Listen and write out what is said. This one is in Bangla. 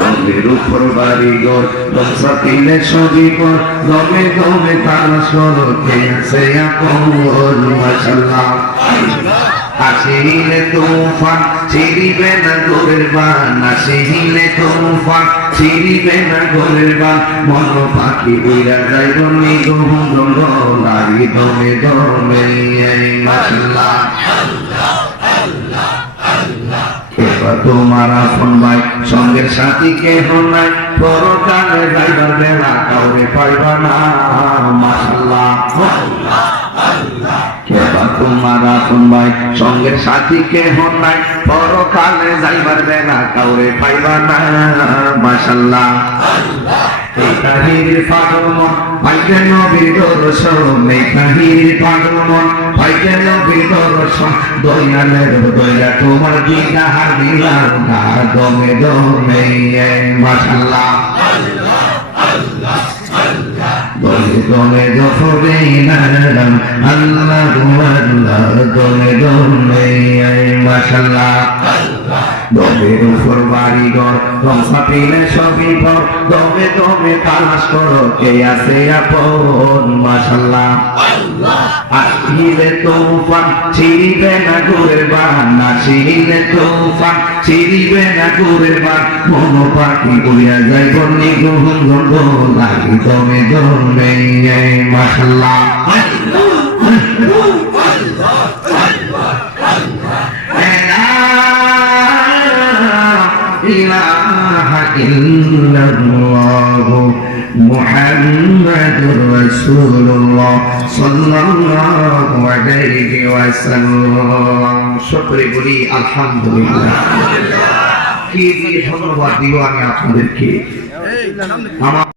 দমের উপর বাড়ি ঘর দমসা তিলে সবই পর দমে দমে তারা সরতে আছে আপন মাশাল্লাহ আসিলে তুফান, ছিড়িবে না গোরের বান, আসিলে তুফান, ছিড়িবে না গোরের বান। মন পাখি উইরা যাইব নিগম নারী দমে দমে মাশাল্লাহ তোমার আপন ভাই সঙ্গের সাথী কেহ নাই পরকালে যাইবার বেলা কাউরে পাইবা না মাশাল্লাহ। তোমার আপন ভাই। সঙ্গের সাথী কেহ নাই, পরকালে যাইবার বেলা কাউরে পাইবা না। মাশাল্লাহ। কাহিনীর পাগল মন ভাইকে তোমার গীতা হারিলাম না দমে দফরে নারাম, আল্লাহ আল্লাহ দমে দমে মাশাল্লাহ। দমের উপর বাড়ি ঘর ধমসা পেলে সবই দমে দমে তালাশ করো, কে আছে আপন মাশাল্লাহ। আসিলে তুফান, ছিড়িবে না গুরের বান, আসিলে তুফান, ছিড়িবে না গুরের বান, মন পাখি উড়িয়া যাইব নিগুণ গন্ধ লাগি দমে দমে মাশাল্লাহ إله إلا الله محمد رسول الله صلى الله عليه وسلم শুকরে বলি আলহামদুলিল্লাহ কি দিয়ে ধন্যবাদ দিব আমি আপনাদেরকে। আমার